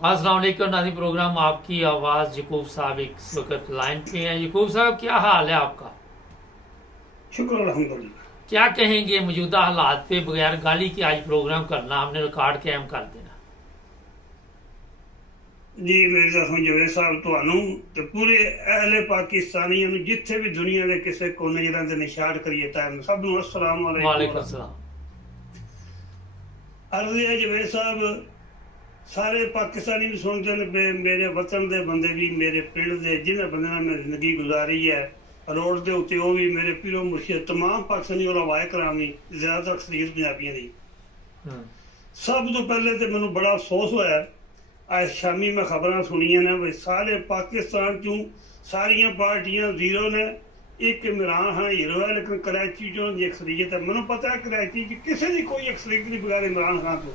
अस्सलाम वालेकुम नाज़रीन, प्रोग्राम आपकी आवाज़ यकूब साहब इस वक्त लाइन पे हैं। यकूब साहब, क्या हाल है आपका? शुक्र अल्हम्दुलिल्लाह। क्या कहेंगे मौजूदा हालात पे? बगैर गाली के आज प्रोग्राम करना, हमने रिकॉर्ड कायम कर देना। जी मेरी तरफों जवेद साहब ਤੁਹਾਨੂੰ ਤੇ ਪੂਰੇ ਅਹਲੇ ਪਾਕਿਸਤਾਨੀਆਂ ਨੂੰ ਜਿੱਥੇ ਵੀ ਦੁਨੀਆ ਦੇ ਕਿਸੇ ਕੋਨੇ ਜਿਹਨਾਂ ਦੇ ਨਿਸ਼ਾਨ ਕਰੀਏ ਤਾਂ ਸਭ ਨੂੰ अस्सलाम वालेकुम वालेकुम। सलाम। अर्ज़ है जवेद साहब, सारे पाकिस्तानी भी सुनते ने पे मेरे वतन दे बंदे भी, मेरे पिंड दे जिन्हें बंदे ने मेरी जिंदगी गुजारी है रोड के उत्ते वो भी, मेरे पीरो मुर्शिद तमाम पाकिस्तानी उलमाए करामी, ज्यादातर अक्सरियत पंजाबियों दी। सब तो पहले तो मैनू बड़ा अफसोस होया, आज शामी मैं खबर सुनिया ने भी सारे पाकिस्तान चों सारिया पार्टियां जीरो ने, एक इमरान खान हीरो है लेकिन कराची चों दी अक्सरियत है। मैनू पता है कराची च किसी की कोई अक्सरियत नहीं बगैर इमरान खान तो।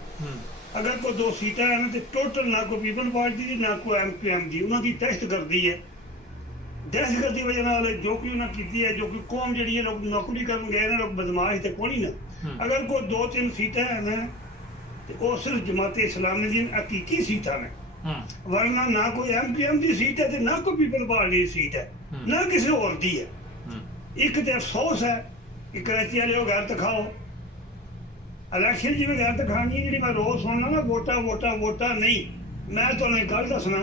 अगर कोई दो सीटा है ना तो टोटल ना कोई पीपल पार्टी की ना कोई MQM की उन्होंने टेस्ट करती है। दहशतगर्दी की वजह नाल जो कि उन्हें की है, जो कि कौम जी लोग नौकरी कर गए ना, लोग बदमाश तो कौन ही ना। अगर कोई दो तीन सीटा है ना तो वो सिर्फ जमात इस्लामी दी हकीकी सीटा ने, वरना ना कोई MQM की सीट है ना कोई पीपल पार्टी की सीट है, ना किसी और की है। एक तो अफसोस है कि कराची वाले गैरत खाओ, इलेक्शन जिम्मे गैरत खानी है जी। मैं रोज सुनना ना वोटा वोटा वोटा नहीं, मैं तुम्हें एक गल दसना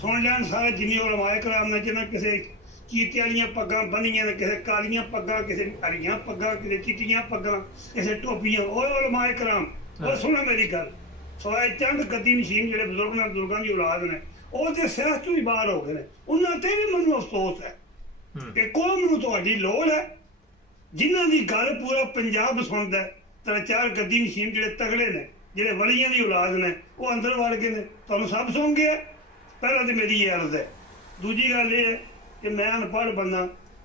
सुन लैन सारे जिन्नी उलमाए कराम ने, जिन्हें किसी चीते वाली पग्गां बनिया ने, किसी कालियां पग्गां, किसी हरियां पग्गां, किसी चिट्टियां पग्गां, किसी टोपियां, और उलमाए कराम और सुनो मेरी गल, सवाए चंद कदी नशीन जो बुजुर्गों की औलाद ने वो तो सियासत भी बाहर हो गए, उन्होंने भी मैनू अफसोस है कि कौम नूं तुहाडी लोड़ है, जिन्हां दी गल पूरा पंजाब सुनदा है। त्रै चार गद्दी नशीन जिहड़े तगड़े ने, जिहड़े वलियां दी औलाद ने, वो अंदर वड़ गए ने, तुहानूं सब सुन गया। पहला तो मेरी ये अर्ज है। दूजी गल ये है कि मैं अनपढ़ बंदा,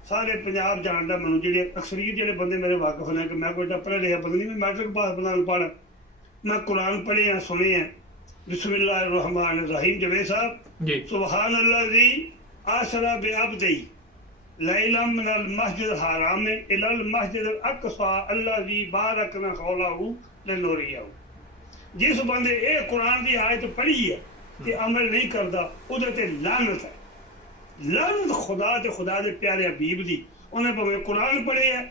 सारे पंजाब जानदा मैनूं, जिहड़े अक्सरियत जिहड़े बंदे मेरे वाकफ ने कि मैं कोई पढ़ा लिखा बंदा नहीं, मैं मैट्रिक पास बंदा अनपढ़। मैं कुरान पढ़े हैं, सुने हैं। बिस्मिल्लाहिर्रहमानिर्रहीम जवेद साहब, सुबहान अल्लाज़ी आसरा बिअब्दी लैलम मिनल मस्जिद हराम इलल मस्जिद अक़सा अल्लज़ी बारकना हौलहू लिनुरियहू। जिस बंदे ये कुरान की आयत पढ़ी है कि अमल नहीं करता, उहदे ते लानत है। लानत खुदा दे प्यारे हबीब दी। उन्हें भावें कुरान पढ़े है,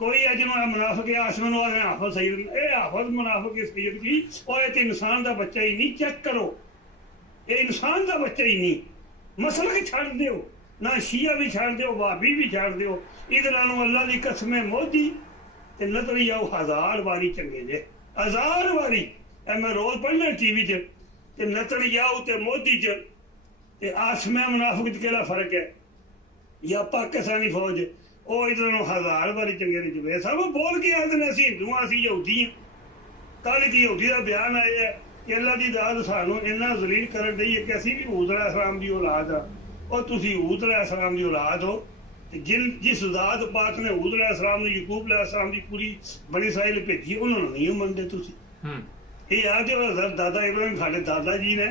कोई है जिन्होंने मुनाफिक आसमान वाले हाफिज सईद, ये हाफिज मुनाफिक सईद की, और ये इंसान का बच्चा ही नहीं। चेक करो, ये इंसान का बच्चा ही नहीं। मसलक छड़ दो, ना शिया भी छड़ दो, भाभी भी छड़ दो। इधर अल्लाह की कसम मोदी ते नजरी आओ 1000 बारी चंगे जे, 1000 बारी। मैं रोज पढ़ना टीवी च ते नतनयाहू ते मोदी च ते आसमा मुनाफिक च केड़ा फर्क है, या पाकिस्तानी फौज वो इधर 1000 बारी चंगे ने। जवेद साहब बोल के आते हैं असीं हिंदू हाँ, असीं यहूदी हैं। कल एक यहूदी का बयान आया है कि अल्लाह की दाद सानू इन्ना जलील कर दी है कि असीं भी हूद अलैहिस्सलाम की औलाद हाँ, और तुसीं हूद अलैहिस्सलाम की औलाद हो। जिस ज़ात पाक ने हूद अलैहिस्सलाम ने यकूब अलैहिस्सलाम की पूरी बड़ी साइल भेजी, उन्होंने नहीं मनते तुसीं। ये आ जो हज़रत दादा इब्राहिम साडे दादा जी ने,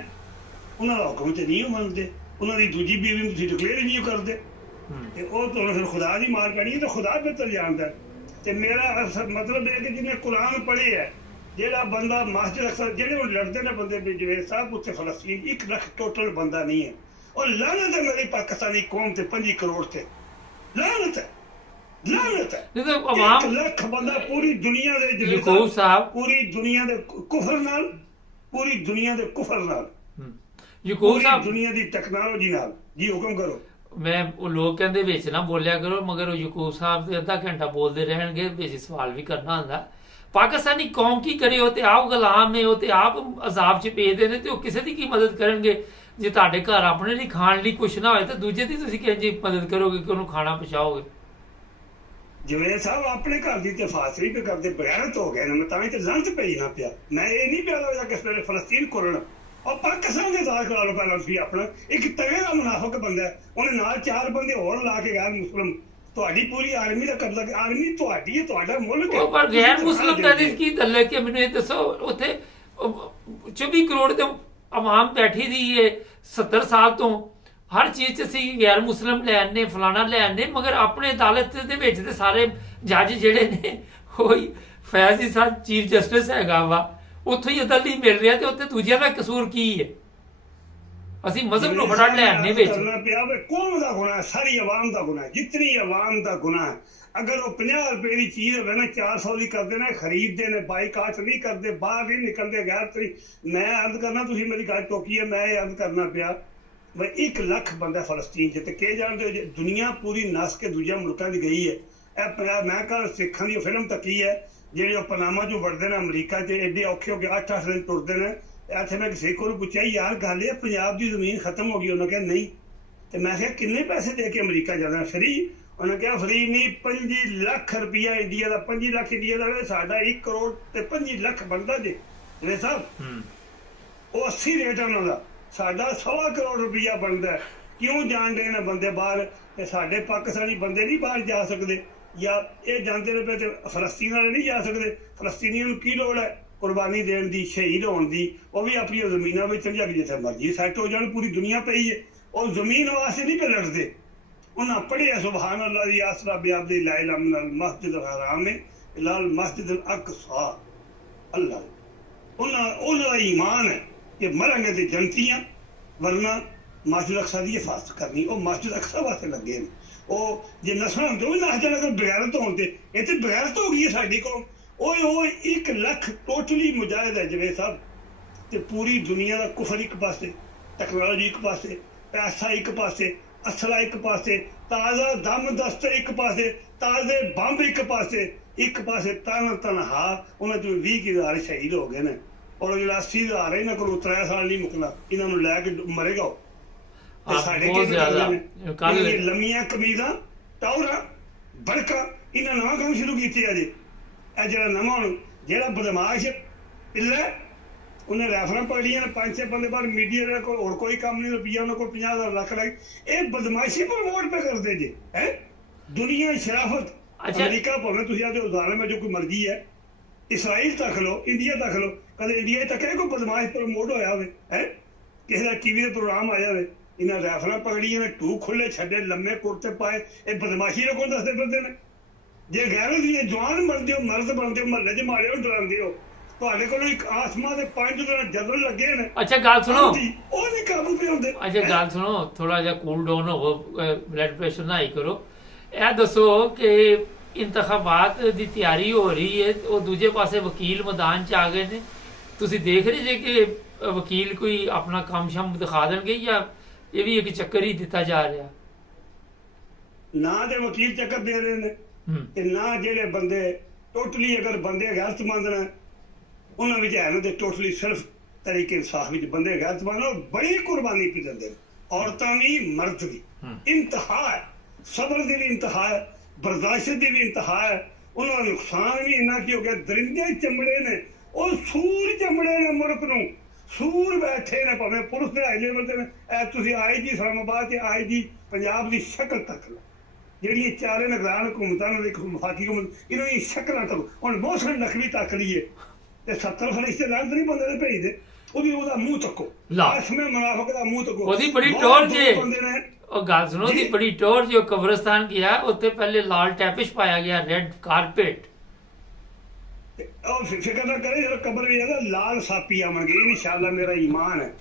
उन्होंने हुक्म तो नहीं मनते, उन्होंने दूजी बीवी तुसीं डिक्लेयर ही नहीं करते। फिर खुदा की मार पैनी है, तो खुदा बेहतर जानता है। तो मेरा मतलब है कि जिन्हें कुरान पढ़े है, जेड़ा बंदा मस्जिद अक्सर जेड़े लड़ते ने बंदे जवेद साहब उत्थे फलस्तीन 1 लाख टोटल बंदा नहीं है। और लानत है मेरी पाकिस्तानी कौम ते 5 करोड़ ते, लानत है, लानत है। 1 लाख बंदा पूरी दुनिया दे जवेद साहब, पूरी दुनिया दे कुफर नाल, पूरी दुनिया दे कुफर नाल, पूरी दुनिया दी टेक्नोलॉजी नाल। जी हुक्म करो। मैं लोग कहते विच ना बोलिया करो, मगर यकूब साहब से अद्धा घंटा बोलते रहणगे, विच सवाल भी करना होंदा। पाकिस्तानी कौम की करे, हो ते आप गुलाम ने, हो ते आप अजाब च पेदे ने, ते किसी की मदद करनगे? जे तुहाडे घर अपने लिए खाण लिए कुछ ना होए तो दूजे दी तुसीं किंज मदद करोगे कि उन्होंने खाना पहुंचाओगे? जवेद साहब अपने घर की तो फासली पे करते बगैरत हो गए, मैं तां ते लंच पई ना पिया। मैं ये नहीं पिया लगा किस वेले फलस्तीन कुरन और पाकिस्तान के दार करा लो। पहला तुसीं अपना एक तगड़े का मुनाफिक बंदा है, उन्हें नाल 4 बंदे होर ला के गैर मुस्लिम, तुहाडी पूरी आर्मी का कब्जा, आर्मी तुहाडी है, तुहाडा मुल्क है। पर गैर मुस्लिम दा की दल है कि मैनूं ये दसो, उत्थे 24 करोड़ ते आवाम बैठी दी है 70 साल तो, हर चीज च असीं गैर मुस्लिम लै आने, फलाना लै आने, मगर अपने अदालत दे विच ते सारे जज जिहड़े ने ओही फैज ही साहब चीफ जस्टिस हैगा वा, ਉੱਥੋਂ ਹੀ ਅਦਲ ਨਹੀਂ ਮਿਲ ਰਿਹਾ ਤੇ ਉੱਥੇ ਦੂਜਿਆਂ ਦਾ ਕਸੂਰ ਕੀ ਹੈ? ਅਸੀਂ ਮਜ਼ਹਬ ਨੂੰ ਫੜਾ ਲੈਣੇ ਵਿੱਚ ਕਰਨਾ ਪਿਆ ਵੇ। ਕੌਮ ਦਾ ਗੁਨਾਹ, ਸਾਰੀ ਆਵਾਮ ਦਾ ਗੁਨਾਹ, ਜਿਤਨੀ ਆਵਾਮ ਦਾ ਗੁਨਾਹ ਹੈ। ਅਗਰ ਉਹ 50 ਰੁਪਏ ਦੀ ਚੀਜ਼ ਹੋਵੇ ਨਾ 400 ਦੀ ਕਰਦੇ ਨੇ, ਖਰੀਦਦੇ ਨੇ, ਬਾਈਕਾਟ ਨਹੀਂ ਕਰਦੇ, ਬਾਹਰ ਨਹੀਂ ਨਿਕਲਦੇ ਗੈਰ ਤਰੀ। ਮੈਂ ਅਰਜ਼ ਕਰਨਾ, ਤੁਸੀਂ ਮੇਰੀ ਗੱਲ ਟੋਕੀ ਹੈ, ਮੈਂ ਇਹ ਅਰਜ਼ ਕਰਨਾ ਪਿਆ ਵੀ 1 ਲੱਖ ਬੰਦਾ ਫਲਸਤੀਨ 'ਚ, ਤੇ ਕੀ ਜਾਣਦੇ ਹੋ ਜੇ ਦੁਨੀਆ ਪੂਰੀ ਨਸ ਕੇ ਦੂਜੇ ਮੁਲਕਾਂ 'ਚ ਗਈ ਹੈ। ਮੈਂ ਕੱਲ ਸਿੱਖਾਂ ਦੀ ਫਿਲਮ ਤੱਕੀ ਹੈ, ਜਿਹੜੇ ਉਹ ਪਨਾਮਾ 'ਚੋਂ ਵੜਦੇ ਨੇ ਅਮਰੀਕਾ 'ਚ, ਐਡੇ ਔਖੇ ਹੋ ਕੇ 8-8 ਦਿਨ ਤੁਰਦੇ ਨੇ। ਇੱਥੇ ਮੈਂ ਕਿਸੇ ਕੋਲ ਪੁੱਛਿਆ, ਯਾਰ ਗੱਲ ਇਹ ਪੰਜਾਬ ਦੀ ਜ਼ਮੀਨ ਖਤਮ ਹੋ ਗਈ? ਉਹਨਾਂ ਕਿਹਾ ਨਹੀਂ। ਤੇ ਮੈਂ ਕਿਹਾ ਕਿੰਨੇ ਪੈਸੇ ਦੇ ਕੇ ਅਮਰੀਕਾ ਜਾਣਾ? ਫਰੀ? ਉਹਨੇ ਕਿਹਾ ਫਰੀ ਨਹੀਂ, 25 ਲੱਖ ਰੁਪਇਆ ਇੰਡੀਆ ਦਾ, 25 ਲੱਖ ਇੰਡੀਆ ਦਾ, ਸਾਡਾ 1 ਕਰੋੜ ਤੇ 25 ਲੱਖ ਬਣਦਾ ਜੇ ਜਿਹੜੇ ਸਾਹਿਬ। ਉਹ 80 ਰੇਟ ਹੈ ਉਹਨਾਂ ਦਾ, ਸਾਡਾ 1.25 ਕਰੋੜ ਰੁਪਇਆ ਬਣਦਾ। ਕਿਉਂ ਜਾਣ ਰਹੇ ਨੇ ਬੰਦੇ ਬਾਹਰ, ਤੇ ਸਾਡੇ ਪਾਕਿਸਤਾਨੀ ਬੰਦੇ ਨਹੀਂ ਬਾਹਰ ਜਾ ਸਕਦੇ? ਜਾਂ ਇਹ ਜਾਂਦੇ ਨੇ ਪਏ ਤੇ ਫਲਸਤੀਨ ਵਾਲੇ ਨਹੀਂ ਜਾ ਸਕਦੇ? ਫਲਸਤੀਨੀਆਂ ਨੂੰ ਕੀ ਲੋੜ ਹੈ ਕੁਰਬਾਨੀ ਦੇਣ ਦੀ, ਸ਼ਹੀਦ ਹੋਣ ਦੀ? ਉਹ ਵੀ ਆਪਣੀਆਂ ਜ਼ਮੀਨਾਂ ਵਿੱਚ ਸਮਝਾ ਕੇ ਜਿੱਥੇ ਮਰਜ਼ੀ ਸੈੱਟ ਹੋ ਜਾਣ, ਪੂਰੀ ਦੁਨੀਆ ਪਈ ਹੈ। ਉਹ ਜ਼ਮੀਨ ਵਾਸਤੇ ਨਹੀਂ ਪਏ ਲੜਦੇ। ਉਹਨਾਂ ਪੜ੍ਹਿਆ ਸੁਬਹਾਨ ਅੱਲਾਹ ਦੀ ਆਸਰਾ ਬਿਆਬਦੀ ਲਾ ਇਲਾਹਾ ਮਿਨਲ ਮਸਜਿਦ ਅਲ ਹਰਾਮ ਇਲਲ ਮਸਜਿਦ ਅਲ ਅਕਸਾ। ਅੱਲਾਹ ਉਹਨਾਂ ਦਾ ਈਮਾਨ ਹੈ ਕਿ ਮਰਾਂਗੇ ਤੇ ਜੰਤੀਆਂ, ਵਰਨਾ ਮਸਜਿਦ ਅਕਸਾ ਦੀ ਹਿਫਾਜ਼ਤ ਕਰਨੀ। ਉਹ ਮਸਜਿਦ ਅਕਸਾ ਵਾਸਤੇ ਲੱਗੇ ਨੇ। ਉਹ ਜੇ ਨਸਲਾਂ ਹੁੰਦੇ ਉਹ ਨਸ ਜਾਣ, ਅਗਰ ਬਗੈਰਤ ਹੋਣ ਤੇ ਇੱਥੇ ਬਗੈਰਤ ਹੋ ਗਈ ਹੈ ਸਾਡੀ ਕੌਮ। ਉਹ 1 ਲੱਖ ਟੋਟਲੀ ਮੁਜਾਹਿਦ ਹੈ ਜਵੇਦ ਸਾਹਿਬ। ਤੇ ਪੂਰੀ ਦੁਨੀਆ ਦਾ ਕੁਫਰ ਇੱਕ ਪਾਸੇ, ਟੈਕਨੋਲੋਜੀ ਇੱਕ ਪਾਸੇ, ਪੈਸਾ ਇੱਕ ਪਾਸੇ, ਅਸਲਾ ਇੱਕ ਪਾਸੇ, ਤਾਜ਼ਾ ਦਮ ਦਸਤਰ ਇੱਕ ਪਾਸੇ, ਤਾਜ਼ੇ ਬੰਬ ਇੱਕ ਪਾਸੇ ਤਨਹਾ। ਉਹਨਾਂ ਚੋਂ 20,000 ਸ਼ਹੀਦ ਹੋ ਗਏ ਨੇ। ਔਰ ਜਿਹੜਾ 80,000 ਹੈ ਇਹਨਾਂ ਕੋਲ 3 ਸਾਲ ਨਹੀਂ ਮੁੱਕਣਾ, ਇਹਨਾਂ ਨੂੰ ਲੈ ਕੇ ਮਰੇਗਾ। ਸਾਡੇ ਲੰਮੀਆਂ ਕਮੀਜ਼ਾਂ, ਟੌਰਾਂ, ਬੜਕਾ, ਇਹਨਾਂ ਨਵਾਂ ਕੰਮ ਸ਼ੁਰੂ ਕੀਤੇ ਅਜੇ। ਇਹ ਜਿਹੜਾ ਨਵਾਂ ਹੁਣ ਜਿਹੜਾ ਬਦਮਾਸ਼ ਪਿੱਲਾ, ਉਹਨੇ ਰੈਫਰਾਂ ਪਕੜੀਆਂ ਨੇ 5-6 ਬੰਦੇ ਬਾਹਰ। ਮੀਡੀਆ ਦੇ ਕੋਲ ਹੋਰ ਕੋਈ ਕੰਮ ਨਹੀਂ, ਰੁਪਈਆ ਉਹਨਾਂ ਕੋਲ 50,000 ਲੱਖ ਲੱਗ। ਇਹ ਬਦਮਾਸ਼ੀ ਪ੍ਰਮੋਟ ਪੇ ਕਰਦੇ ਜੇ ਹੈ ਦੁਨੀਆ ਸ਼ਰਾਫਤ। ਅਮਰੀਕਾ ਭਾਵੇਂ ਤੁਸੀਂ ਆਦੇ ਉਦਾਹਰਨ ਮੈਂ ਜੋ ਕੋਈ ਮਰਜ਼ੀ ਹੈ, ਇਸਰਾਈਲ ਤੱਕ ਲਓ, ਇੰਡੀਆ ਤੱਕ ਲਓ, ਕਦੇ ਇੰਡੀਆ ਤੱਕ ਕੋਈ ਬਦਮਾਸ਼ ਪ੍ਰਮੋਟ ਹੋਇਆ ਹੋਵੇ ਹੈ? ਕਿਸੇ ਦਾ ਟੀਵੀ ਦੇ ਪ੍ਰੋਗਰਾਮ ਆਇਆ ਹੋਵੇ? ਇਹਨਾਂ ਰੈਫਰਾਂ ਪਕੜੀਆਂ ਨੇ, ਟੂ ਖੁੱਲੇ ਛੱਡੇ, ਲੰਮੇ ਕੁੜਤੇ ਪਾਏ। ਇਹ ਬਦਮਾਸ਼ੀ ਨੂੰ ਕੋਲ ਦੱਸਦੇ ਫਿਰਦੇ ਨੇ? ਜੇ ਗੈਰੋ ਦੀ ਜਵਾਨ ਬਣਦੇ ਹੋ, ਮਰਦ ਬਣਦੇ ਹੋ, ਮਹੱਲੇ 'ਚ ਮਾਰੇ ਹੋ, ਡਰਾਉਂਦੇ ਹੋ। ਤੁਹਾਡੇ ਕੋਲ ਇੱਕ ਆਸਮਾਨ ਦੇ 5 ਜਦਲ ਲੱਗੇ ਨੇ। ਅੱਛਾ ਗੱਲ ਸੁਣੋ, ਉਹ ਨਹੀਂ ਕਾਬੂ ਪੇ ਹੁੰਦੇ। ਅੱਛਾ ਗੱਲ ਸੁਣੋ, ਥੋੜਾ ਜਿਹਾ ਕੂਲ ਡਾਊਨ ਹੋਵੋ, ਬਲੱਡ ਪ੍ਰੈਸ਼ਰ ਨਾ ਹਾਈ ਕਰੋ। ਇਹ ਦੱਸੋ ਕਿ ਇੰਤਖਾਬਾਤ ਦੀ ਤਿਆਰੀ ਹੋ ਰਹੀ ਹੈ, ਉਹ ਦੂਜੇ ਪਾਸੇ ਵਕੀਲ ਮੈਦਾਨ 'ਚ ਆ ਗਏ ਨੇ। ਤੁਸੀਂ ਦੇਖ ਰਹੇ ਜੇ ਕਿ ਵਕੀਲ ਕੋਈ ਆਪਣਾ ਕੰਮ ਸ਼ਮ ਦਿਖਾ ਦੇਣਗੇ, ਜਾਂ ਇਹ ਵੀ ਇੱਕ ਚੱਕਰ ਹੀ ਦਿੱਤਾ ਜਾ ਰਿਹਾ? ਨਾ ਦੇ ਵਕੀਲ ਚੱਕਰ ਦੇ ਰਹੇ ਨੇ, ਤੇ ਨਾ ਜਿਹੜੇ ਬੰਦੇ ਟੋਟਲੀ ਅਗਰ ਬੰਦੇ ਗੈਰਤਮੰਦ ਨੇ ਉਹਨਾਂ ਵਿੱਚ ਹੈ ਨਾ, ਤੇ ਟੋਟਲੀ ਸਿਰਫ ਤਰੀਕੇ ਇਨਸਾਫ ਵਿੱਚ ਬੰਦੇ ਗੈਰਤਮੰਦ ਨੇ, ਬੜੀ ਕੁਰਬਾਨੀ ਪੀ ਜਾਂਦੇ ਨੇ। ਔਰਤਾਂ ਵੀ, ਮਰਦ ਵੀ। ਇੰਤਹਾ ਹੈ, ਸਬਰ ਦੀ ਵੀ ਇੰਤਹਾ ਹੈ, ਬਰਦਾਸ਼ਤ ਦੀ ਵੀ ਇੰਤਹਾ ਹੈ। ਉਹਨਾਂ ਦਾ ਨੁਕਸਾਨ ਵੀ ਇੰਨਾ ਕੀ ਹੋ ਗਿਆ, ਦਰਿੰਦੇ ਚਮੜੇ ਨੇ, ਉਹ ਸੂਰ ਚਮੜੇ ਨੇ ਮੁਲਕ ਨੂੰ। ਸੂਰ ਬੈਠੇ ਨੇ, ਭਾਵੇਂ ਪੁਲਿਸ ਦੇ ਹਾਈ ਲੈਵਲ ਤੇ ਨੇ। ਤੁਸੀਂ ਆਏ ਜੀ ਇਸਲਾਮਾਬਾਦ ਤੇ ਆਏ ਜੀ ਪੰਜਾਬ ਦੀ ਸ਼ਕਲ ਤੱਕ ਲਓ, ਜਿਹੜੀਆਂ ਚਾਰੇ ਨਿਗਰਾਨ ਹੁਕੂਮਤਾਂ ਨੇ, ਵਫਾਕੀ ਹੁਕੂਮਤ, ਇਹਨਾਂ ਦੀ ਸ਼ਕਲਾਂ ਤੱਕ। ਹੁਣ ਮੌਸਮ ਨਕਲੀ ਤੱਕ ਲਈਏ ਤੇ 70 ਫਰਿਸ਼ਤੇ ਲੰਘ ਨਹੀਂ ਬੰਦੇ ਨੇ ਭੇਜਦੇ। ਉਹਦਾ ਮੂੰਹ ਤੱਕੋ, ਆਸ਼ਮੇ ਮੁਨਾਫਿਕ ਦਾ ਮੂੰਹ ਤੱਕੋ। ਉਹਦੀ ਬੜੀ ਟੋਰ ਜੇ, ਉਹ ਗੱਲ ਸੁਣੋ, ਉਹਦੀ ਬੜੀ ਟੋਰ ਜੇ। ਕਬਰਸਤਾਨ ਗਿਆ, ਉੱਥੇ ਪਹਿਲੇ ਲਾਲ ਟੈਪਿਸ਼ ਪਾਇਆ ਗਿਆ, ਰੈੱਡ ਕਾਰਪੇਟ। ਉਹ ਫਿਕਰ ਨਾ ਕਰੇ, ਜਦੋਂ ਕਬਰ ਵੀ ਇਹਦਾ ਲਾਲ ਸਾਪੀ ਆਵਾਂਗੇ ਇਨਸ਼ਾਅੱਲਾ, ਮੇਰਾ ਈਮਾਨ ਹੈ।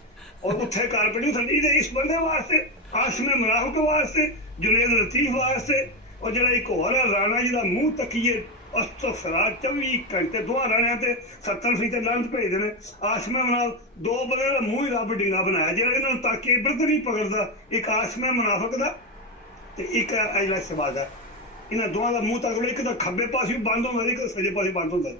ਔਰ ਉੱਥੇ ਕਾਰਪੇਟ ਨਹੀਂ ਥੱਲੇ, ਇਸ ਬੰਦੇ ਵਾਸਤੇ, ਆਸ਼ਮੇ ਮੁਨਾਫਿਕ ਵਾਸਤੇ, ਜੁਨੇਦ ਲਤੀਫ ਵਾਸਤੇ। ਉਹ ਜਿਹੜਾ ਇੱਕ ਹੋਰ ਹੈ ਰਾਣਾ, ਜਿਹਦਾ ਮੂੰਹ ਤੱਕੀਏ, ਉਸ ਤੋਂ ਫਰਾਰ 24 ਘੰਟੇ ਦੋਹਾਂ ਰਾਣਿਆਂ ਤੇ 70 ਫੀਸਦ ਲੰਚ ਭੇਜਦੇ ਨੇ। ਆਸ਼ਮੇ ਮੁਨਾਫਿਕ, 2 ਬੰਦੇ ਦਾ ਮੂੰਹ ਹੀ ਰੱਬ ਡਿੰਗਾ ਬਣਾਇਆ, ਜਿਹੜਾ ਇਹਨਾਂ ਨੂੰ ਤਾਂ ਕਿ ਇਬਰਤ ਨਹੀਂ ਪਕੜਦਾ। ਇੱਕ ਆਸ਼ਮੇ ਮੁਨਾਫਿਕ ਦਾ ਤੇ ਇੱਕ ਅਜਲਾ ਸ਼ਬਾਜ਼ ਦਾ। ਇਹਨਾਂ ਦੋਵਾਂ ਦਾ ਮੂੰਹ ਤੱਕ ਲੋ, ਇੱਕ ਤਾਂ ਖੱਬੇ ਪਾਸੇ ਵੀ ਬੰਦ ਹੁੰਦਾ, ਇੱਕ ਸੱਜੇ ਪਾਸੇ ਬੰਦ ਹੁੰਦਾ।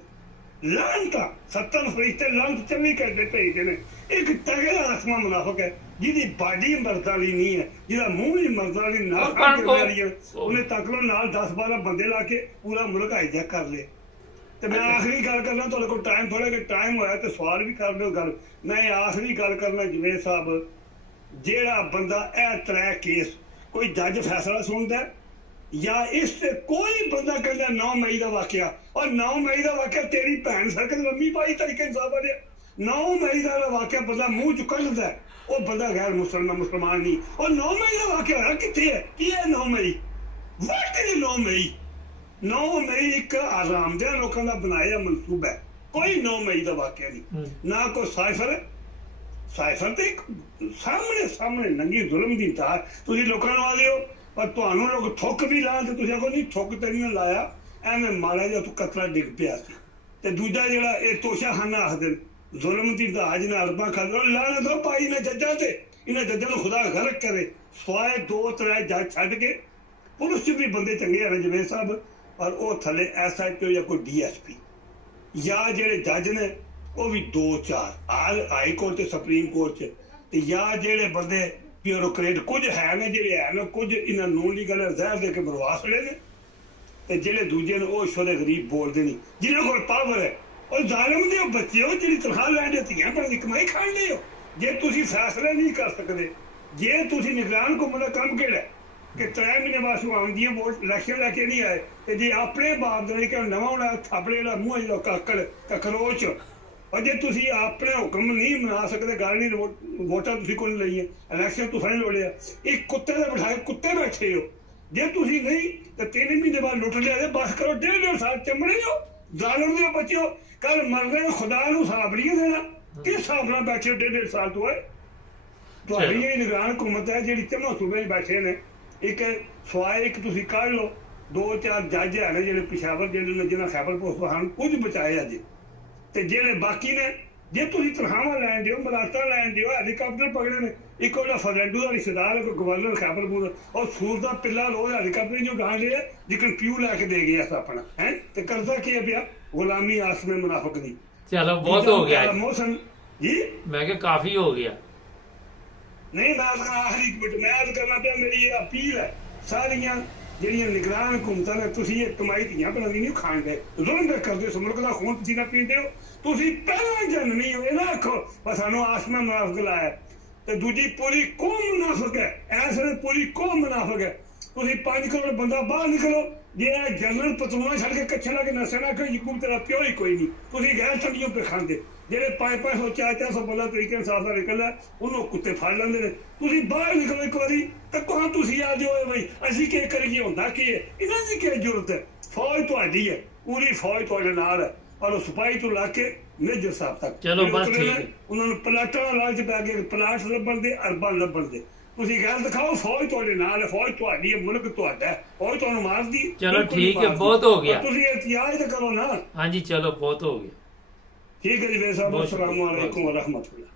ਲਾਂਤਾ 70 ਫਰਿਸ਼ਤੇ ਲੰਚ 24 ਘੰਟੇ ਭੇਜਦੇ ਨੇ। ਇੱਕ ਤਗੜਾ ਆਸਮਾ ਮੁਨਾਫਿਕ ਹੈ, ਜਿਹਦੀ ਬਾਡੀ ਮਰਦ ਵਾਲੀ ਨਹੀਂ ਹੈ, ਜਿਹਦਾ ਮੂੰਹ ਵੀ ਮਰਦ ਵਾਲੀ ਨਾਲ ਉਹਨੇ ਤੱਕ ਲੋ ਨਾਲ 10-12 ਬੰਦੇ ਲਾ ਕੇ ਪੂਰਾ ਮੁਲਕ ਹਾਈਜੈਕ ਕਰ ਲਏ। ਤੇ ਮੈਂ ਆਖਰੀ ਗੱਲ ਕਰਨਾ, ਤੁਹਾਡੇ ਕੋਲ ਟਾਈਮ ਥੋੜਾ ਕਿ ਟਾਈਮ ਹੋਇਆ ਤੇ ਸਵਾਲ ਵੀ ਕਰ ਲਿਓ ਗੱਲ। ਮੈਂ ਆਖਰੀ ਗੱਲ ਕਰਨਾ, ਜਵੇਦ ਸਾਹਿਬ, ਜਿਹੜਾ ਬੰਦਾ ਇਹ 3 ਕੇਸ ਕੋਈ ਜੱਜ ਫੈਸਲਾ ਸੁਣਦਾ, ਜਾਂ ਇਸ ਤੇ ਕੋਈ ਬੰਦਾ ਕਹਿੰਦਾ 9 ਮਈ ਦਾ ਵਾਕਿਆ, ਔਰ 9 ਮਈ ਦਾ ਵਾਕਿਆ ਤੇਰੀ ਭੈਣ ਸੜਕ ਲੰਮੀ ਪਾਈ ਤਰੀਕੇ ਇਨਸਾਫ ਵਾਲਿਆ। 9 ਮਈ ਦਾ ਵਾਕਿਆ ਬੰਦਾ ਮੂੰਹ ਚੁੱਕ ਲੈਂਦਾ, ਉਹ ਬੰਦਾ ਗੈਰ ਮੁਸਲਮਾਨ ਨਹੀਂ। ਉਹ 9 ਮਈ ਦਾ ਵਾਕਿਆ ਹੋਇਆ ਕਿੱਥੇ ਹੈ? ਕੀ ਹੈ 9 ਮਈ? ਵਾਟ ਇਜ਼ 9 ਮਈ? 9 ਮਈ ਇੱਕ ਆਰਾਮਦਿਆ ਲੋਕਾਂ ਦਾ ਬਣਾਇਆ ਮਨਸੂਬਾ ਹੈ, कोई 9 मई का वाकया नहीं, ना कोई साइफर ते सामने नंगी जुल्म की इंतहा। तुसीं लोकां नूं आखदे हो पर तुहानूं लोग थुक भी लाण ते तुसीं आखो नहीं थुक ते नहीं लाया, एवें माड़ा जिहा कतरा डिग पिया सी। ते दूजा जिहड़ा इह तोशाखाना आखदे ने जुल्म की इंतहा जिन्हें अरबां खादा लानत हो पाई इन्हां जज्जां ते। इन्हां जज्जां नूं खुदा गर्क करे, सवाए 2-3 जज छड्ड के पुलिस च भी बंदे चंगे हैं जवेद साहब, पर वो थले SHO या कोई DSP या जेड़े जज ने वो भी 2-4 हाई कोर्ट ते सुप्रीम कोर्ट च, ते या जेड़े बंदे ब्यूरोक्रेट कुछ है ने जेड़े है ने कुछ इन्हां नून लीगल जहर दे के मरवा छड़े ने, ते जेड़े दूजे ने वो छोरे गरीब बोलदे नहीं जिन्हां कोल पावर है। और जालिम दे बच्चे हो जेड़ी तनखा लैंदे धीआं भैणां दी कमाई खाण दे हो। जे तुसीं फैसले नहीं कर सकदे, जे तुसीं निगरान हुकूमत दा कम केड़ा कि 3 महीने बाद आउंदियां वोट इलैक्शन लैके नहीं आए, ते जे अपने बाप दे कि नवां होना थापड़े दा मूंह जो काकड़ ककरोच, और जे तुसीं अपने हुक्म नहीं मना सकदे गल नहीं वोटां तुसीं कोल लईआं इलैक्शन तुसां नहीं लड़िया, एक कुत्ते दे बिठाए कुत्ते बैठे हो। जे तुसीं नहीं ते 3 महीने बाद लुट लिया ते बस करो, 1.5 साल चमड़े हो जालिम दे बच्चे हो। कल मरदे ने खुदा नूं हिसाब नहीं देना, किस हिसाब नाल बैठे हो 1.5 साल तो है। तुहाडी ये निगरान हुकूमत है जिहड़ी तिम्मो सूबे च बैठे ने, एक सवाए एक तुसीं कढ लो 2-4 जज है ने जेह्ड़े पिशावर जेह्ड़े जिन्हां खैबर पख्तूनख्वा कुछ बचाए अज, ते जेह्ड़े बाकी ने जे तुसीं तनखावां लैण दिओ मरासतां लैण दिओ हैलीकाप्टर पकड़े ने, एक उहदा फरेंडू दा रिश्तेदार कोई गवर्नर खैबरपुर और सूर दा पिल्ला लो हैलीकाप्टर जो गां लिया जिकन प्यू लैके दे गया अपना है, ते करदा की है पिया गुलामी आसमे मुनाफिक दी। चलो बहुत हो गया मौसम जी, मैं क्या काफी हो गया नहीं मैं आखिरी मैं अर्ज करना पिया, मेरी ये अपील है सारियां ਜਿਹੜੀਆਂ ਨਿਗਰਾਨ ਹੁਕੂਮਤਾਂ ਨੇ, ਤੁਸੀਂ ਇਹ ਕਮਾਈ ਧੀਆਂ ਭੈਣਾਂ ਦੀ ਨਹੀਂ ਖਾਣ ਦੇ, ਜ਼ੁਲਮ ਕਰਦੇ ਹੋ, ਮੁਲਕ ਦਾ ਖੂਨ ਪਸੀਨਾ ਪੀਂਦੇ ਹੋ। ਤੁਸੀਂ ਪਹਿਲਾਂ ਜਨਮੀ ਹੋ, ਇਹ ਨਾ ਆਖੋ ਬਸ ਸਾਨੂੰ ਆਸਮਾਨ ਮੁਨਾਫਿਕ ਲਾਇਆ ਤੇ ਦੂਜੀ ਪੂਰੀ ਕੌਮ ਮੁਨਾਫਿਕ ਹੈ, ਐਸ ਵੇਲੇ ਪੂਰੀ ਕੌਮ ਮੁਨਾਫਿਕ ਹੈ। ਤੁਸੀਂ 5 ਕਰੋੜ ਬੰਦਾ ਬਾਹਰ ਨਿਕਲੋ, ਜੇ ਇਹ ਜਨਰਲ ਪਤਲੂਆਂ ਛੱਡ ਕੇ ਕੱਛੇ ਲਾ ਕੇ ਨਸਣਾ ਕੋਈ ਹਕੂਮਤ ਤੇਰਾ ਪਿਓ ਹੀ ਕੋਈ ਨਹੀਂ। ਤੁਸੀਂ ਗੈਰ ਠੰਡੀਆਂ ਪੇ ਖਾਂਦੇ, ਜਿਹੜੇ 500 400 ਬੰਦਾ ਤਰੀਕੇ ਇਨਸਾਫ ਦਾ ਨਿਕਲਦਾ ਉਹਨੂੰ ਕੁੱਤੇ ਫੜ ਲੈਂਦੇ ਨੇ। ਤੁਸੀਂ ਬਾਹਰ ਨਿਕਲੋ ਇੱਕ ਵਾਰੀ ਤਾਂ ਕਹਾਂ ਤੁਸੀਂ ਆ ਜਾਓ ਬਈ ਅਸੀਂ ਕੀ ਕਰੀਏ, ਹੁੰਦਾ ਕੀ ਹੈ, ਇਹਨਾਂ ਦੀ ਕੀ ਜ਼ਰੂਰਤ ਹੈ। ਫੌਜ ਤੁਹਾਡੀ ਹੈ, ਪੂਰੀ ਫੌਜ ਤੁਹਾਡੇ ਨਾਲ ਹੈ, ਔਰ ਉਹ ਸਿਪਾਹੀ ਤੋਂ ਲਾ ਕੇ ਮੇਜਰ ਸਾਹਿਬ ਤੱਕ ਚਲੋ ਬਸ ਠੀਕ ਹੈ। ਉਹਨਾਂ ਨੂੰ ਪਲਾਟਾਂ ਦਾ ਲਾਲਚ ਪੈ ਕੇ ਪਲਾਟ ਲੱਭਣ ਦੇ ਅਰਬਾਂ ਲੱਭਣ ਦੇ, ਤੁਸੀਂ ਗੱਲ ਦਿਖਾਓ ਫੌਜ ਤੁਹਾਡੇ ਨਾਲ ਹੈ, ਫੌਜ ਤੁਹਾਡੀ ਹੈ, ਮੁਲਕ ਤੁਹਾਡਾ ਹੈ, ਫੌਜ ਤੁਹਾਨੂੰ ਮਾਰਦੀ। चलो ठीक है बहुत हो गया, ਤੁਸੀਂ ਇhtiyਾਜ ਤਾਂ ਕਰੋ ਨਾ। हाँ जी चलो बहुत हो गया, ठीक है जी भाई साहब, बहुत अस्सलाम शुक्रिया। वालेकुम व रहमतुल्लाह।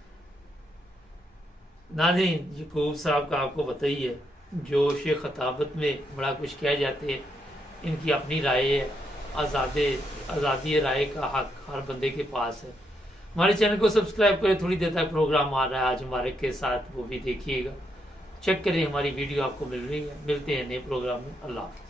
नाज़रीन यकूब साहब का आपको पता ही है, जोश खताबत में बड़ा कुछ कह जाते हैं, इनकी अपनी राय है, आज़ादी राय का हक हर बंदे के पास है। हमारे चैनल को सब्सक्राइब करें, थोड़ी देर तक प्रोग्राम आ रहा है आज हमारे के साथ, वो भी देखिएगा, चेक करें हमारी वीडियो आपको मिल रही है। मिलते हैं नए प्रोग्राम में, अल्लाह हाफ़िज़।